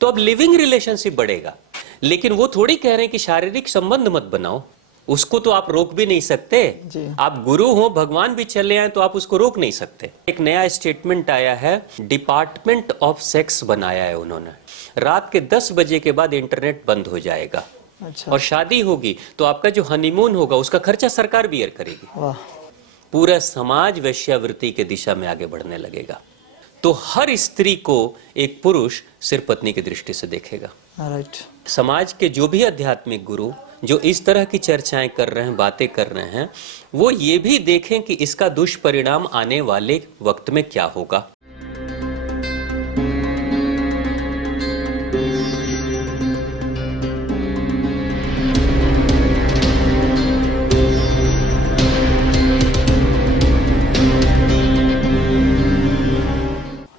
तो अब living relationship बढ़ेगा। लेकिन वो थोड़ी कह रहे हैं कि शारीरिक संबंध मत बनाओ, उसको तो आप रोक भी नहीं सकते। आप गुरु हो, भगवान भी चले आए तो आप उसको रोक नहीं सकते। एक नया स्टेटमेंट आया है, डिपार्टमेंट ऑफ सेक्स बनाया है उन्होंने। रात के 10 बजे के बाद इंटरनेट बंद हो जाएगा। अच्छा। और शादी होगी तो आपका जो हनीमून होगा उसका खर्चा सरकार बियर करेगी। वाह। पूरा समाज वेश्यावृत्ति के दिशा में आगे बढ़ने लगेगा। तो हर स्त्री को एक पुरुष सिर्फ पत्नी की दृष्टि से देखेगा। राइट। समाज के जो भी आध्यात्मिक गुरु जो इस तरह की चर्चाएं कर रहे हैं, बातें कर रहे हैं, वो ये भी देखें कि इसका दुष्परिणाम आने वाले वक्त में क्या होगा।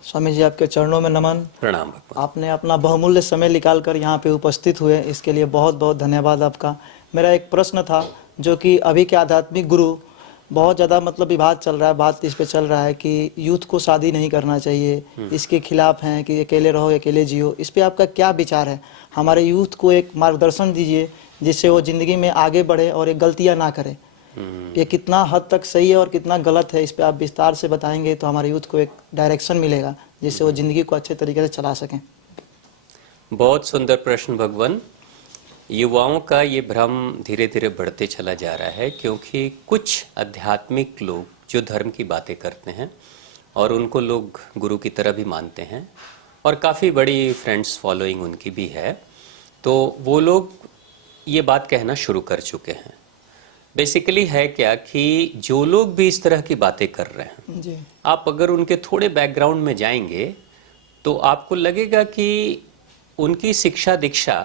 स्वामी जी, आपके चरणों में नमन, प्रणाम भगवान। आपने अपना बहुमूल्य समय निकालकर यहाँ पे उपस्थित हुए, इसके लिए बहुत बहुत धन्यवाद आपका। मेरा एक प्रश्न था, जो कि अभी के आध्यात्मिक गुरु बहुत ज़्यादा मतलब विवाद चल रहा है, बात इस पे चल रहा है कि यूथ को शादी नहीं करना चाहिए, इसके खिलाफ हैं कि अकेले रहो, अकेले जियो। इस पे आपका क्या विचार है? हमारे यूथ को एक मार्गदर्शन दीजिए जिससे वो ज़िंदगी में आगे बढ़े और एक गलतियाँ ना करे। ये कितना हद तक सही है और कितना गलत है, इस पे आप विस्तार से बताएंगे तो हमारे यूथ को एक डायरेक्शन मिलेगा जिससे वो ज़िंदगी को अच्छे तरीके से चला सकें। बहुत सुंदर प्रश्न भगवान। युवाओं का ये भ्रम धीरे धीरे बढ़ते चला जा रहा है, क्योंकि कुछ आध्यात्मिक लोग जो धर्म की बातें करते हैं और उनको लोग गुरु की तरह भी मानते हैं और काफ़ी बड़ी फ्रेंड्स फॉलोइंग उनकी भी है, तो वो लोग ये बात कहना शुरू कर चुके हैं। बेसिकली है क्या कि जो लोग भी इस तरह की बातें कर रहे हैं जी। आप अगर उनके थोड़े बैकग्राउंड में जाएंगे तो आपको लगेगा कि उनकी शिक्षा दीक्षा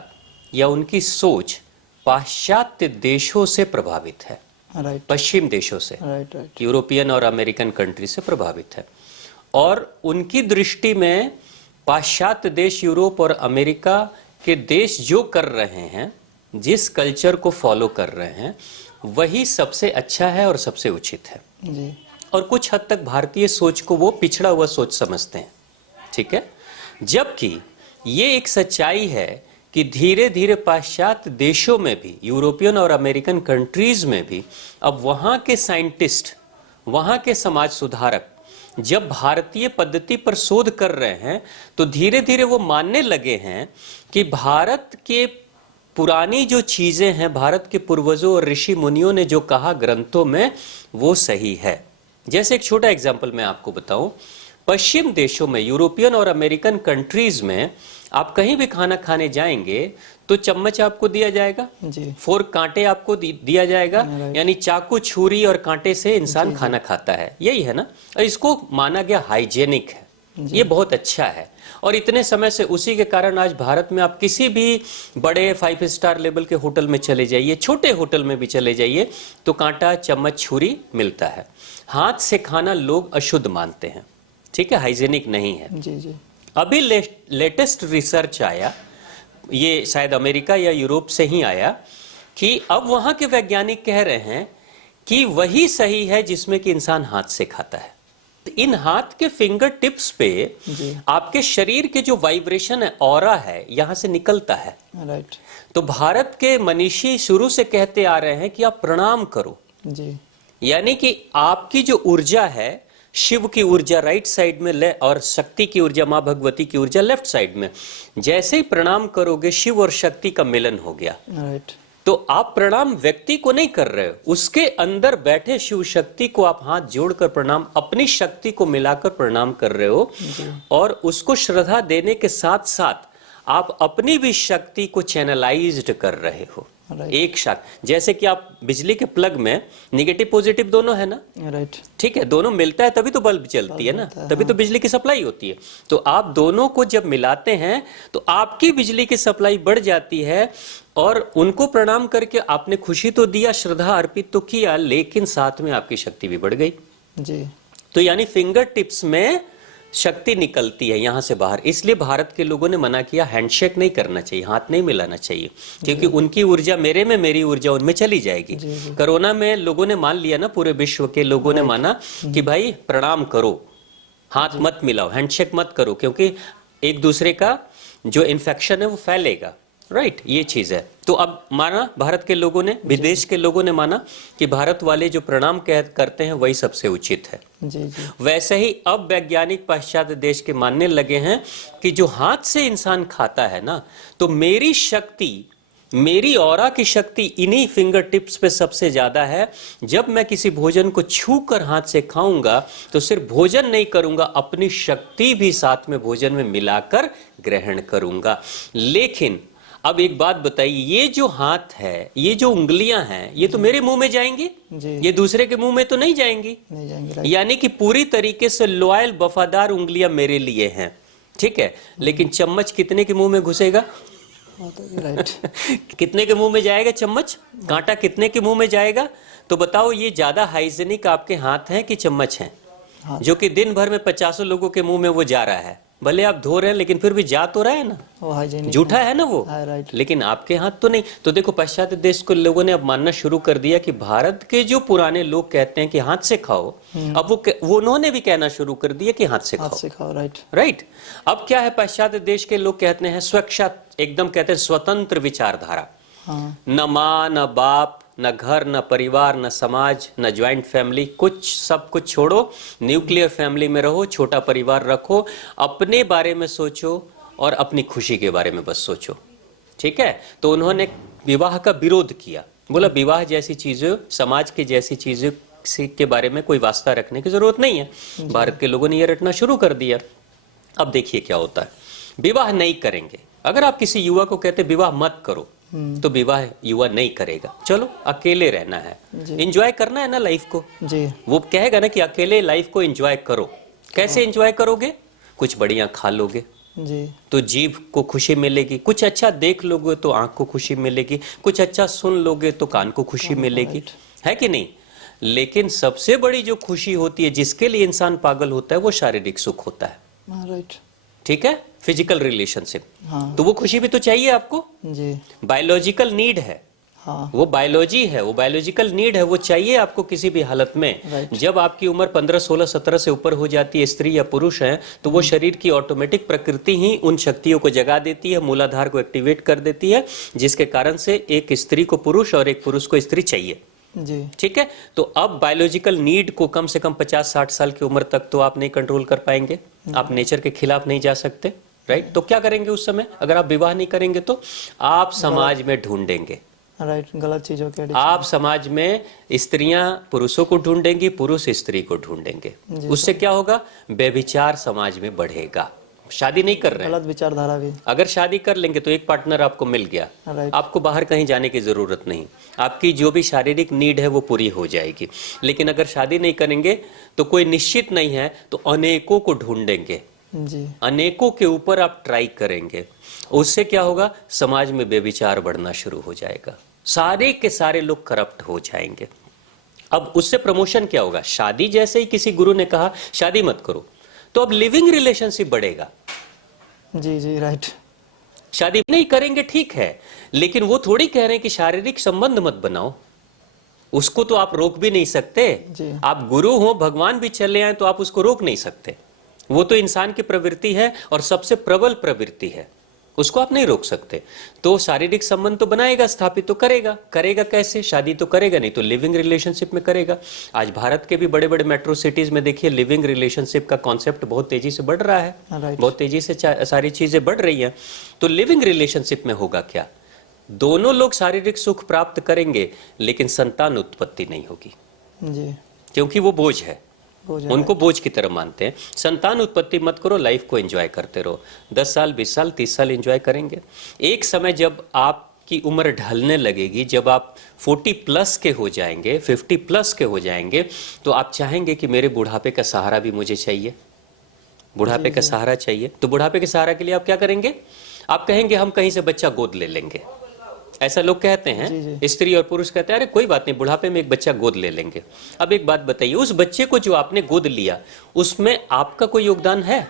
या उनकी सोच पाश्चात्य देशों से प्रभावित है। राइट। पश्चिम देशों से, राइट। यूरोपियन और अमेरिकन कंट्री से प्रभावित है। और उनकी दृष्टि में पाश्चात्य देश, यूरोप और अमेरिका के देश जो कर रहे हैं, जिस कल्चर को फॉलो कर रहे हैं, वही सबसे अच्छा है और सबसे उचित है। जी। और कुछ हद तक भारतीय सोच को वो पिछड़ा हुआ सोच समझते हैं। ठीक है। जबकि ये एक सच्चाई है कि धीरे धीरे पाश्चात्य देशों में भी, यूरोपियन और अमेरिकन कंट्रीज में भी, अब वहाँ के साइंटिस्ट, वहाँ के समाज सुधारक जब भारतीय पद्धति पर शोध कर रहे हैं तो धीरे धीरे वो मानने लगे हैं कि भारत के पुरानी जो चीजें हैं, भारत के पूर्वजों और ऋषि मुनियों ने जो कहा ग्रंथों में, वो सही है। जैसे एक छोटा एग्जाम्पल मैं आपको बताऊं, पश्चिम देशों में, यूरोपियन और अमेरिकन कंट्रीज में आप कहीं भी खाना खाने जाएंगे तो चम्मच आपको दिया जाएगा, फोर्क कांटे आपको दिया जाएगा, यानी चाकू छुरी और कांटे से इंसान खाना खाता है। यही है ना। और इसको माना गया हाइजेनिक है, ये बहुत अच्छा है। और इतने समय से उसी के कारण आज भारत में आप किसी भी बड़े 5 स्टार लेवल के होटल में चले जाइए, छोटे होटल में भी चले जाइए, तो कांटा, चम्मच, छुरी मिलता है। हाथ से खाना लोग अशुद्ध मानते हैं। ठीक है, हाइजेनिक नहीं है। जी। अभी लेटेस्ट रिसर्च आया, ये शायद अमेरिका या यूरोप से ही आया, कि अब वहां के वैज्ञानिक कह रहे हैं कि वही सही है जिसमें कि इंसान हाथ से खाता है। इन हाथ के फिंगर टिप्स पे आपके शरीर के जो वाइब्रेशन है, ऑरा है, यहां से निकलता है। राइट। तो भारत के मनीषी शुरू से कहते आ रहे हैं कि आप प्रणाम करो। जी। यानी कि आपकी जो ऊर्जा है, शिव की ऊर्जा राइट साइड में और शक्ति की ऊर्जा, मां भगवती की ऊर्जा लेफ्ट साइड में। जैसे ही प्रणाम करोगे, शिव और शक्ति का मिलन हो गया। राइट। तो आप प्रणाम व्यक्ति को नहीं कर रहे हो, उसके अंदर बैठे शिव शक्ति को आप हाथ जोड़कर प्रणाम, अपनी शक्ति को मिलाकर प्रणाम कर रहे हो। और उसको श्रद्धा देने के साथ साथ आप अपनी भी शक्ति को चैनलाइज्ड कर रहे हो। एक साथ, जैसे कि आप बिजली के प्लग में निगेटिव पॉजिटिव दोनों है ना। राइट। ठीक है, दोनों मिलता है तभी तो बल्ब चलती है ना, तभी तो बिजली की सप्लाई होती है। तो आप दोनों को जब मिलाते हैं तो आपकी बिजली की सप्लाई बढ़ जाती है। और उनको प्रणाम करके आपने खुशी तो दिया, श्रद्धा अर्पित तो किया, लेकिन साथ में आपकी शक्ति भी बढ़ गई। जी। तो यानी फिंगर टिप्स में शक्ति निकलती है यहां से बाहर। इसलिए भारत के लोगों ने मना किया, हैंडशेक नहीं करना चाहिए, हाथ नहीं मिलाना चाहिए, क्योंकि उनकी ऊर्जा मेरे में, मेरी ऊर्जा उनमें चली जाएगी। कोरोना में लोगों ने मान लिया ना, पूरे विश्व के लोगों ने माना कि भाई प्रणाम करो, हाथ मत मिलाओ, हैंडशेक मत करो, क्योंकि एक दूसरे का जो इन्फेक्शन है वो फैलेगा, राइट ये चीज है। तो अब माना भारत के लोगों ने, विदेश के लोगों ने माना कि भारत वाले जो प्रणाम करते हैं वही सबसे उचित है। जी जी वैसे ही अब वैज्ञानिक पाश्चात्य देश के मानने लगे हैं कि जो हाथ से इंसान खाता है ना, तो मेरी शक्ति, मेरी ऑरा की शक्ति इन्हीं फिंगर टिप्स पे सबसे ज्यादा है। जब मैं किसी भोजन को छू कर हाथ से खाऊंगा तो सिर्फ भोजन नहीं करूंगा, अपनी शक्ति भी साथ में भोजन में मिलाकर ग्रहण करूंगा। लेकिन अब एक बात बताइए, ये जो हाथ है, ये जो उंगलियां हैं, ये तो मेरे मुंह में जाएंगी, जी ये दूसरे के मुंह में तो नहीं जाएंगी। नहीं जाएंगे, राइट। यानी कि पूरी तरीके से लॉयल वफादार उंगलियां मेरे लिए हैं, ठीक है। लेकिन चम्मच कितने के मुंह में घुसेगा? राइट। कितने के मुंह में जाएगा चम्मच? कांटा कितने के मुंह में जाएगा? तो बताओ ये ज्यादा हाइजीनिक आपके हाथ हैं कि चम्मच हैं? हाँ। जो कि दिन भर में 50 लोगों के मुंह में वो जा रहा है, भले आप धो रहे हैं लेकिन फिर भी जा तो रहा है ना, वो हाइजीनिक झूठा है ना वो, राइट। लेकिन आपके हाथ तो नहीं। तो देखो पाश्चात्य देश को लोगों ने अब मानना शुरू कर दिया कि भारत के जो पुराने लोग कहते हैं कि हाथ से खाओ, अब वो उन्होंने भी कहना शुरू कर दिया कि हाथ से हाथ खाओ, से खाओ, राइट। राइट। अब क्या है, पाश्चात्य देश के लोग कहते हैं स्वेच्छा, एकदम कहते हैं स्वतंत्र विचारधारा। हाँ न माँ, न बाप, न घर, न परिवार, न समाज, न ज्वाइंट फैमिली, कुछ सब कुछ छोड़ो, न्यूक्लियर फैमिली में रहो, छोटा परिवार रखो, अपने बारे में सोचो और अपनी खुशी के बारे में बस सोचो, ठीक है। तो उन्होंने विवाह का विरोध किया, बोला विवाह जैसी चीजें, समाज की जैसी चीजें के बारे में कोई वास्ता रखने की जरूरत नहीं है। भारत के लोगों ने यह रटना शुरू कर दिया। अब देखिए क्या होता है, विवाह नहीं करेंगे। अगर आप किसी युवा को कहते विवाह मत करो, तो विवाह युवा नहीं करेगा। चलो अकेले रहना है, एंजॉय करना है ना लाइफ को, जी वो कहेगा ना कि अकेले लाइफ को एंजॉय करो। कैसे एंजॉय करोगे? कुछ बढ़िया खा लोगे जी तो जीभ को खुशी मिलेगी, कुछ अच्छा देख लोगे तो आंख को खुशी मिलेगी, कुछ अच्छा सुन लोगे तो कान को खुशी मिलेगी, है कि नहीं। लेकिन सबसे बड़ी जो खुशी होती है, जिसके लिए इंसान पागल होता है, वो शारीरिक सुख होता है, राइट। ठीक है, फिजिकल रिलेशनशिप। हाँ तो वो खुशी भी तो चाहिए आपको, जी बायोलॉजिकल नीड है, हाँ वो बायोलॉजी है, वो बायोलॉजिकल नीड है, वो चाहिए आपको किसी भी हालत में। Right. जब आपकी उम्र 15, 16, 17 से ऊपर हो जाती है, स्त्री या पुरुष है, तो वो शरीर की ऑटोमेटिक प्रकृति ही उन शक्तियों को जगा देती है, मूलाधार को एक्टिवेट कर देती है, जिसके कारण से एक स्त्री को पुरुष और एक पुरुष को स्त्री चाहिए, जी ठीक है। तो अब बायोलॉजिकल नीड को कम से कम 50-60 साल की उम्र तक तो आप नहीं कंट्रोल कर पाएंगे, आप नेचर के खिलाफ नहीं जा सकते, राइट। तो क्या करेंगे उस समय? अगर आप विवाह नहीं करेंगे तो आप समाज में ढूंढेंगे, राइट, गलत चीजों के आप समाज में स्त्रियां पुरुषों को ढूंढेंगी, पुरुष स्त्री को ढूंढेंगे। उससे क्या होगा? व्यभिचार समाज में बढ़ेगा। शादी नहीं कर रहे हैं, गलत विचारधारा भी, अगर शादी कर लेंगे तो एक पार्टनर आपको मिल गया, राइट। आपको बाहर कहीं जाने की जरूरत नहीं, आपकी जो भी शारीरिक नीड है वो पूरी हो जाएगी। लेकिन अगर शादी नहीं करेंगे तो कोई निश्चित नहीं है, तो अनेकों को ढूंढेंगे, जी अनेकों के ऊपर आप ट्राई करेंगे। उससे क्या होगा? समाज में व्यभिचार बढ़ना शुरू हो जाएगा, सारे के सारे लोग करप्ट हो जाएंगे। अब उससे प्रमोशन क्या होगा? शादी, जैसे ही किसी गुरु ने कहा शादी मत करो, तो अब लिविंग रिलेशनशिप बढ़ेगा। जी जी राइट। शादी नहीं करेंगे ठीक है, लेकिन वो थोड़ी कह रहे हैं कि शारीरिक संबंध मत बनाओ, उसको तो आप रोक भी नहीं सकते। जी। आप गुरु हो, भगवान भी चले आए तो आप उसको रोक नहीं सकते, वो तो इंसान की प्रवृत्ति है और सबसे प्रबल प्रवृत्ति है, उसको आप नहीं रोक सकते। तो शारीरिक संबंध तो बनाएगा, स्थापित तो करेगा। करेगा कैसे? शादी तो करेगा नहीं तो लिविंग रिलेशनशिप में करेगा। आज भारत के भी बड़े बड़े मेट्रो सिटीज में देखिए, लिविंग रिलेशनशिप का कॉन्सेप्ट बहुत तेजी से बढ़ रहा है, Right. बहुत तेजी से सारी चीजें बढ़ रही हैं। तो लिविंग रिलेशनशिप में होगा क्या? दोनों लोग शारीरिक सुख प्राप्त करेंगे, लेकिन संतान उत्पत्ति नहीं होगी, जी क्योंकि वो बोझ है, हो जाए, उनको बोझ की तरह मानते हैं। संतान उत्पत्ति मत करो, लाइफ को एंजॉय करते रहो। 10 साल, 20 साल, 30 साल एंजॉय करेंगे। एक समय जब आपकी उम्र ढलने लगेगी, जब आप 40 प्लस के हो जाएंगे, 50 प्लस के हो जाएंगे, तो आप चाहेंगे कि मेरे बुढ़ापे का सहारा भी मुझे चाहिए, बुढ़ापे का सहारा चाहिए। तो बुढ़ापे के सहारा के लिए आप क्या करेंगे? आप कहेंगे हम कहीं से बच्चा गोद ले लेंगे, ऐसा लोग कहते हैं। स्त्री और पुरुष कहते हैं अरे कोई बात नहीं, बुढ़ापे में एक बच्चा गोद ले लेंगे। अब एक बात बताइए, उस बच्चे को जो आपने गोद लिया, उसमें आपका कोई योगदान है?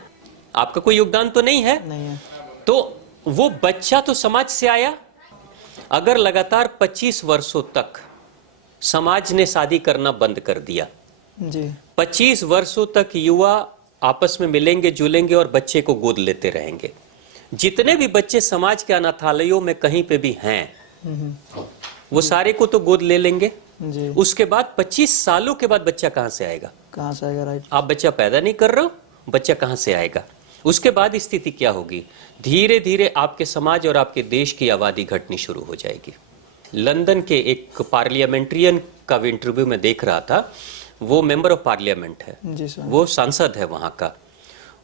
आपका कोई योगदान तो नहीं है, नहीं है। तो वो बच्चा तो समाज से आया। अगर लगातार 25 वर्षों तक समाज ने शादी करना बंद कर दिया, जी 25 वर्षों तक युवा आपस में मिलेंगे जुलेंगे और बच्चे को गोद लेते रहेंगे, जितने भी बच्चे समाज के अनाथालयों में कहीं पे भी हैं वो सारे को तो गोद ले लेंगे। जी। उसके बाद 25 सालों के बाद बच्चा कहां से आएगा? कहाँ से आएगा? राइट। आप बच्चा पैदा नहीं कर रहे हो, बच्चा कहां से आएगा? उसके बाद स्थिति क्या होगी? धीरे धीरे आपके समाज और आपके देश की आबादी घटनी शुरू हो जाएगी। लंदन के एक पार्लियामेंट्रियन का इंटरव्यू में देख रहा था, वो मेंबर ऑफ पार्लियामेंट है, जी सर। वो सांसद है वहां का,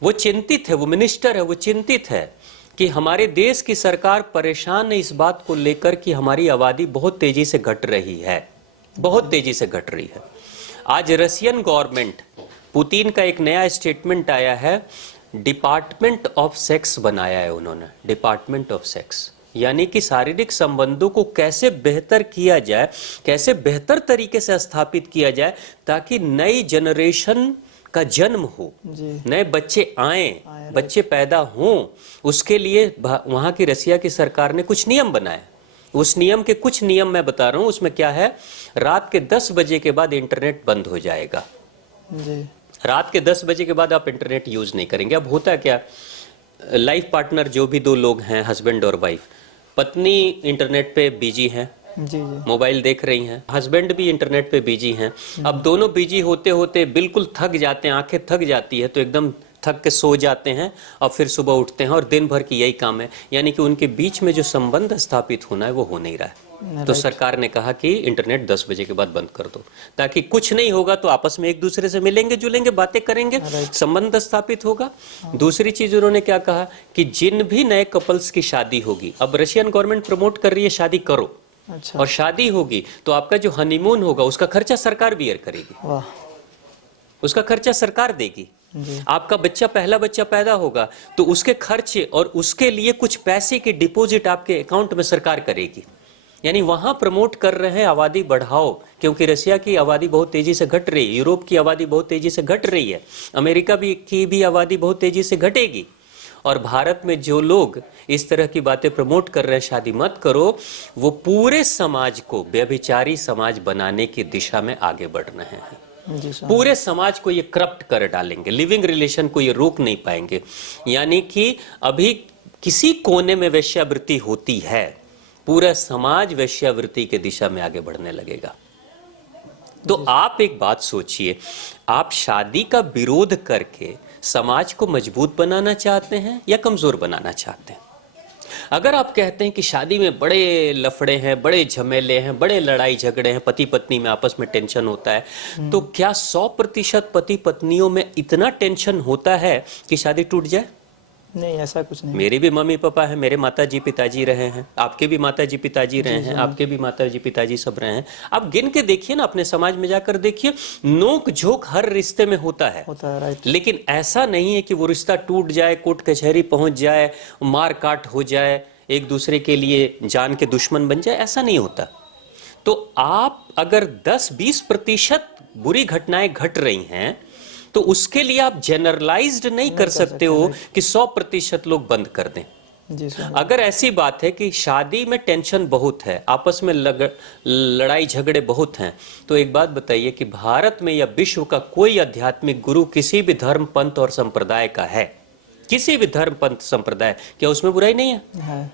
वो चिंतित है, वो मिनिस्टर है, वो चिंतित है कि हमारे देश की सरकार परेशान है इस बात को लेकर कि हमारी आबादी बहुत तेजी से घट रही है, बहुत तेजी से घट रही है। आज रशियन गवर्नमेंट, पुतिन का एक नया स्टेटमेंट आया है, डिपार्टमेंट ऑफ सेक्स बनाया है उन्होंने, डिपार्टमेंट ऑफ सेक्स, यानी कि शारीरिक संबंधों को कैसे बेहतर किया जाए, कैसे बेहतर तरीके से स्थापित किया जाए ताकि नई जनरेशन का जन्म हो, नए बच्चे आए, बच्चे पैदा हों। उसके लिए वहां की रसिया की सरकार ने कुछ नियम बनाए। उस नियम के कुछ नियम मैं बता रहा हूं, उसमें क्या है, रात के 10 बजे के बाद इंटरनेट बंद हो जाएगा जी। रात के 10 बजे के बाद आप इंटरनेट यूज नहीं करेंगे। अब होता क्या, लाइफ पार्टनर जो भी दो लोग हैं, हस्बैंड और वाइफ, पत्नी इंटरनेट पे बिजी हैं, जी जी। मोबाइल देख रही हैं, हस्बैंड भी इंटरनेट पे बिजी हैं। अब दोनों बिजी होते होते बिल्कुल थक जाते हैं, आंखें थक जाती है, तो एकदम थक के सो जाते हैं और फिर सुबह उठते हैं और दिन भर की यही काम है, यानी कि उनके बीच में जो संबंध स्थापित होना है वो हो नहीं रहा है। तो सरकार ने कहा कि इंटरनेट 10 बजे के बाद बंद कर दो, ताकि कुछ नहीं होगा तो आपस में एक दूसरे से मिलेंगे जुलेंगे, बातें करेंगे, संबंध स्थापित होगा। दूसरी चीज उन्होंने क्या कहा कि जिन भी नए कपल्स की शादी होगी, अब रशियन गवर्नमेंट प्रमोट कर रही है शादी करो, अच्छा। और शादी होगी तो आपका जो हनीमून होगा उसका खर्चा सरकार बियर करेगी, वाह। उसका खर्चा सरकार देगी। आपका बच्चा, पहला बच्चा पैदा होगा तो उसके खर्चे और उसके लिए कुछ पैसे की डिपॉजिट आपके अकाउंट में सरकार करेगी। यानी वहां प्रमोट कर रहे हैं आबादी बढ़ाओ, क्योंकि रशिया की आबादी बहुत तेजी से घट रही है, यूरोप की आबादी बहुत तेजी से घट रही है, अमेरिका की भी आबादी बहुत तेजी से घटेगी। और भारत में जो लोग इस तरह की बातें प्रमोट कर रहे हैं, शादी मत करो, वो पूरे समाज को व्यभिचारी समाज बनाने की दिशा में आगे बढ़ रहे हैं। पूरे समाज को ये करप्ट कर डालेंगे, लिविंग रिलेशन को ये रोक नहीं पाएंगे। यानी कि अभी किसी कोने में वेश्यावृत्ति होती है, पूरा समाज वेश्यावृत्ति के दिशा में आगे बढ़ने लगेगा। तो आप एक बात सोचिए, आप शादी का विरोध करके समाज को मजबूत बनाना चाहते हैं या कमजोर बनाना चाहते हैं? अगर आप कहते हैं कि शादी में बड़े लफड़े हैं, बड़े झमेले हैं, बड़े लड़ाई झगड़े हैं, पति पत्नी में आपस में टेंशन होता है, तो क्या 100% पति पत्नियों में इतना टेंशन होता है कि शादी टूट जाए? नहीं, ऐसा कुछ नहीं। मेरे भी मम्मी पापा हैं, मेरे माताजी पिताजी रहे हैं, आपके भी माताजी पिताजी रहे हैं, आपके भी माताजी पिताजी सब रहे हैं। आप गिन के देखिए ना, अपने समाज में जाकर देखिए, नोक झोंक हर रिश्ते में होता है, राइट। लेकिन ऐसा नहीं है कि वो रिश्ता टूट जाए, कोर्ट कचहरी पहुंच जाए, मार काट हो जाए, एक दूसरे के लिए जान के दुश्मन बन जाए, ऐसा नहीं होता। तो आप अगर 10-20% बुरी घटनाएं घट रही हैं तो उसके लिए आप जनरलाइज्ड नहीं कर सकते हो कि 100% लोग बंद कर दें। जी सर। अगर ऐसी बात है कि शादी में टेंशन बहुत है, आपस में लड़ाई झगड़े बहुत हैं, तो एक बात बताइए कि भारत में या विश्व का कोई आध्यात्मिक गुरु किसी भी धर्म पंथ और संप्रदाय का है, किसी भी धर्म पंथ संप्रदाय, क्या उसमें बुराई नहीं है?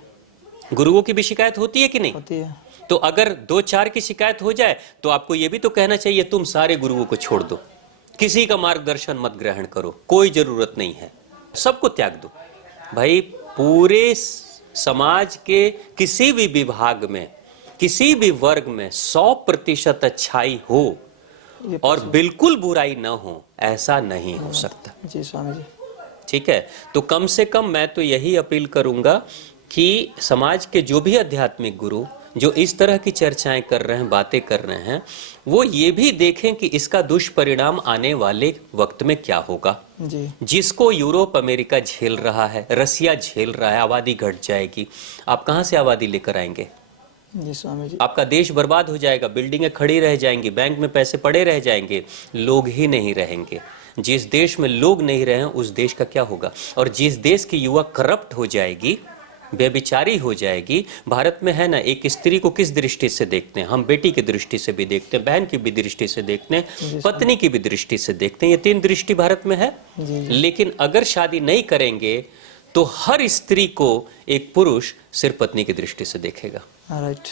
गुरुओं की भी शिकायत होती है कि नहीं? होती है। तो अगर 2-4 की शिकायत हो जाए तो आपको यह भी तो कहना चाहिए तुम सारे गुरुओं को छोड़ दो, किसी का मार्गदर्शन मत ग्रहण करो, कोई जरूरत नहीं है, सबको त्याग दो। भाई पूरे समाज के किसी भी विभाग में, किसी भी वर्ग में 100% अच्छाई हो और बिल्कुल बुराई ना हो, ऐसा नहीं हो सकता। जी स्वामी जी। ठीक है, तो कम से कम मैं तो यही अपील करूंगा कि समाज के जो भी आध्यात्मिक गुरु जो इस तरह की चर्चाएं कर रहे हैं, बातें कर रहे हैं, वो ये भी देखें कि इसका दुष्परिणाम आने वाले वक्त में क्या होगा। जी। जिसको यूरोप अमेरिका झेल रहा है, रसिया झेल रहा है, आबादी घट जाएगी, आप कहां से आबादी लेकर आएंगे? जी स्वामी जी। आपका देश बर्बाद हो जाएगा, बिल्डिंगें खड़ी रह जाएंगी, बैंक में पैसे पड़े रह जाएंगे, लोग ही नहीं रहेंगे। जिस देश में लोग नहीं रहे उस देश का क्या होगा? और जिस देश की युवा करप्ट हो जाएगी, बेविचारी हो जाएगी। भारत में है ना, एक स्त्री को किस दृष्टि से देखते हैं हम? बेटी की दृष्टि से भी देखते हैं, बहन की भी दृष्टि से देखते हैं, पत्नी की भी दृष्टि से देखते हैं। ये 3 दृष्टि भारत में है। लेकिन अगर शादी नहीं करेंगे तो हर स्त्री को एक पुरुष सिर्फ पत्नी की दृष्टि से देखेगा, राइट।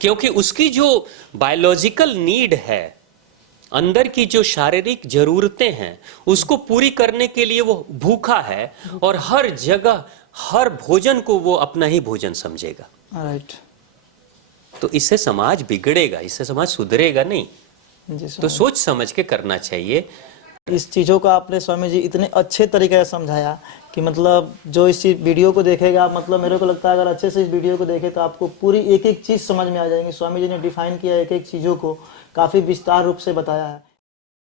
क्योंकि उसकी जो बायोलॉजिकल नीड है, अंदर की जो शारीरिक जरूरतें हैं, उसको पूरी करने के लिए वो भूखा है और हर जगह हर भोजन को वो अपना ही भोजन समझेगा। राइट। तो इससे समाज बिगड़ेगा, इससे समाज सुधरेगा नहीं। जी तो स्वामी, सोच समझ के करना चाहिए। इस चीज़ों को आपने स्वामी जी इतने अच्छे तरीके से समझाया कि मतलब जो इस वीडियो को देखेगा, मतलब मेरे को लगता है अगर अच्छे से इस वीडियो को देखे तो आपको पूरी एक एक चीज़ समझ में आ जाएगी। स्वामी जी ने डिफाइन किया एक एक चीज़ों को, काफ़ी विस्तार रूप से बताया है।